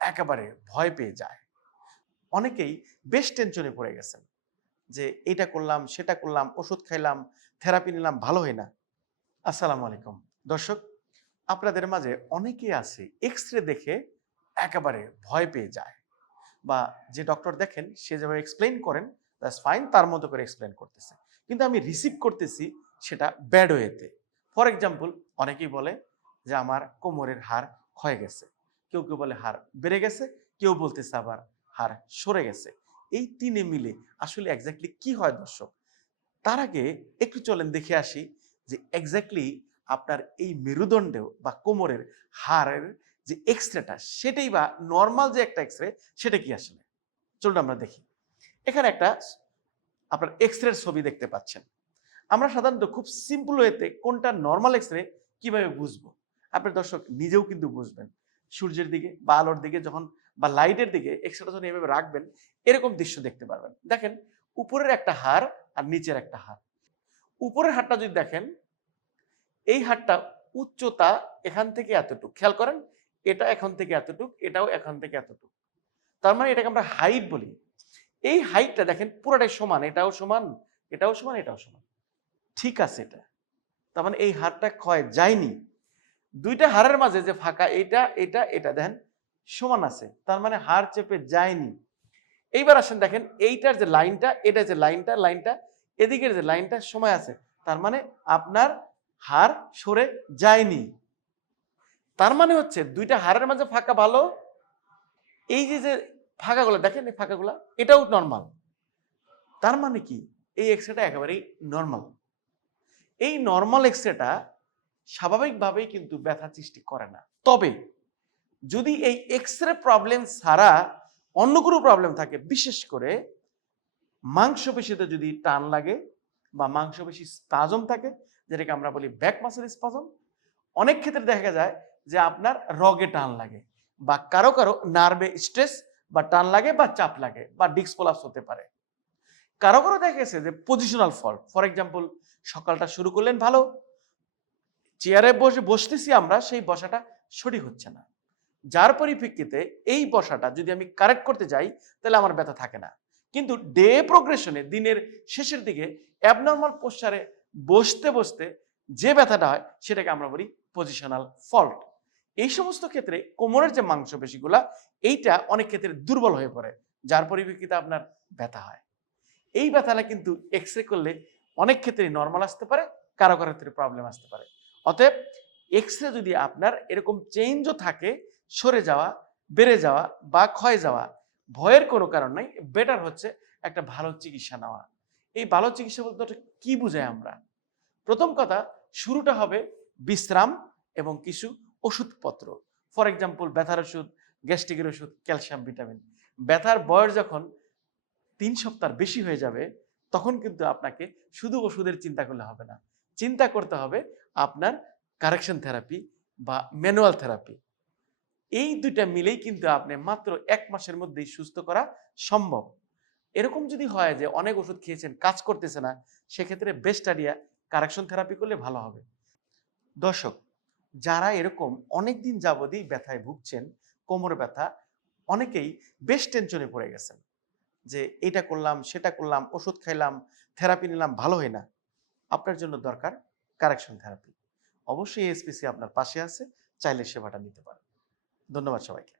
একেবারে ভয় পেয়ে যায়। অনেকেই বেশ টেনশনে পড়ে গেছেন যে এটা করলাম, সেটা করলাম, ওষুধ খাইলাম থেরাপি নিলাম, ভালো হয় না। আসসালামু আলাইকুম। দর্শক, আপনাদের মাঝে অনেকেই আছে এক্স রে দেখে একেবারে ভয় পেয়ে যায় বা যে ডক্টর দেখেন, সে যেভাবে এক্সপ্লেন করেন দ্যাটস ফাইন তার মতো করে এক্সপ্লেন করতেছে। কিন্তু আমি রিসিভ করতেছি সেটা ব্যাড ওয়েতে ফর এক্সাম্পল অনেকেই বলে যে, আমার কোমরের হাড় ক্ষয়ে গেছে। কেউ কেউ বলে হার বেড়ে গেছে, কেউ বলতেছে আবার হার সরে গেছে। এই তিনে মিলে আসলে এক্স্যাক্টলি কি হয় দর্শক? তার আগে একটু চলেন দেখে আসি যে এক্স্যাক্টলি আপনার এই মেরুদণ্ড বা কোমরের হাড়ের যে এক্স রেটা সেটাই বা নর্মাল যে একটা এক্স রে সেটা কি আসলে? চলুন আমরা দেখি। এখানে একটা আপনার এক্স রের ছবি দেখতে পাচ্ছেন। আমরা সাধারণত খুব সিম্পল ওয়েতে কোনটা নর্মাল এক্স রে কীভাবে বুঝব? আপনার দর্শক নিজেও কিন্তু বুঝবেন। সূর্যের দিকে বা আলোর দিকে যখন বা লাইটের দিকে এক্সরেটা যখন এভাবে রাখবেন, এরকম দৃশ্য দেখতে পারবেন। দেখেন, উপরের একটা হাড় আর নিচের একটা হাড়। উপরের হাড়টা যদি দেখেন, এই হাড়টা উচ্চতা এখান থেকে এতটুক। খেয়াল করেন, এটা এখন থেকে এতটুক, এটাও এখান থেকে এতটুক। তার মানে এটাকে আমরা হাইট বলি। এই হাইটটা দেখেন, পুরোটাই সমান। এটাও সমান এটাও সমান এটাও সমান। ঠিক আছে এটা। তার মানে এই হাড়টা ক্ষয় যায়নি। দুইটা হাড়ের মাঝে যে ফাঁকা এটা এটা এটা, দেখেন, সমান আছে। তার মানে হাড় চেপে যায়নি। এইবার আসেন, দেখেন, এইটার যে লাইনটা, এটা যে লাইনটা লাইনটা, এদিকের যে লাইনটা, সময় আছে। তার মানে আপনার হাড় সরে যায়নি। তার মানে হচ্ছে দুইটা হাড়ের মাঝে ফাঁকা ভালো। এই যে যে ফাঁকাগুলো, দেখেন এই ফাঁকাগুলো, এটাও নর্মাল তার মানে কি? এই এক্সরেটা একেবারেই নর্মাল এই নর্মাল এক্সরেটা স্বাভাবিকভাবেই কিন্তু ব্যথা সৃষ্টি করে না। তবে যদি এই এক্স রে প্রবলেম ছাড়া অন্য কোনো প্রবলেম থাকে, বিশেষ করে মাংসপেশিতে যদি টান লাগে বা মাংসপেশি স্পাজম থাকে, যেটাকে আমরা বলি ব্যাক মাসেল স্পাজম অনেক ক্ষেত্রে দেখা যায় যে আপনার রগে টান লাগে বা কারও কারও নার্ভে স্ট্রেস বা টান লাগে বা চাপ লাগে বা ডিক্স প্রলাপস হতে পারে। কারও কারও দেখা গেছে যে পজিশনাল ফল্ট ফর এক্সাম্পল সকালটা শুরু করলেন ভালো চেয়ারে বসে বসতেছি আমরা, সেই বসাটা সঠিক হচ্ছে না। যার পরিপ্রেক্ষিতে এই বসাটা যদি আমি কারেক্ট করতে যাই, তাহলে আমার ব্যথা থাকে না। কিন্তু ডে প্রোগ্রেশনে দিনের শেষের দিকে অ্যাবনর্মাল পোস্টারে বসতে বসতে যে ব্যথাটা হয়, সেটাকে আমরা বলি পজিশনাল ফল্ট এই সমস্ত ক্ষেত্রে কোমরের যে মাংসপেশিগুলা, এইটা অনেক ক্ষেত্রে দুর্বল হয়ে পড়ে, যার পরিপ্রেক্ষিতে আপনার ব্যথা হয়। এই ব্যথাটা কিন্তু এক্স রে করলে অনেক ক্ষেত্রে নর্মাল আসতে পারে, কারও কারও ক্ষেত্রে প্রবলেম আসতে পারে। অতএব এক্স রে যদি আপনার এরকম চেঞ্জও থাকে, সরে যাওয়া, বেড়ে যাওয়া বা ক্ষয় যাওয়া, ভয়ের কোনো কারণ নাই বেটার হচ্ছে একটা ভালো চিকিৎসা নেওয়া। এই ভালো চিকিৎসা বলতে কি বুঝাই আমরা? প্রথম কথা, শুরুটা হবে বিশ্রাম এবং কিছু ওষুধপত্র। ফর এক্সাম্পল ব্যথার ওষুধ গ্যাস্ট্রিকের ওষুধ ক্যালসিয়াম ভিটামিন ব্যথার বয়স যখন তিন সপ্তাহ বেশি হয়ে যাবে, তখন কিন্তু আপনাকে শুধু ওষুধের চিন্তা করলে হবে না। চিন্তা করতে হবে আপনার কারেকশন থেরাপি বা ম্যানুয়াল থেরাপি এই দুইটা মিলেই কিন্তু আপনি মাত্র এক মাসের মধ্যেই সুস্থ করা সম্ভব। এরকম যদি হয় যে অনেক ওষুধ খেয়েছেন, কাজ করতেছে না, সেক্ষেত্রে বেস্ট আইডিয়া কারেকশন থেরাপি করলে ভালো হবে। দর্শক, যারা এরকম অনেক দিন যাবতই ব্যথায় ভুগছেন, কোমর ব্যথা, অনেকেই বেশ টেনশনে পড়ে গেছেন। যে এটা করলাম, সেটা করলাম, ওষুধ খাইলাম থেরাপি নিলাম, ভালো হয় না। আপনার জন্য দরকার কারেকশন থেরাপি অবশ্যই এসপিসি আপনার পাশে আছে, চাইলে সেবাটা নিতে পারেন। ধন্যবাদ সবাইকে।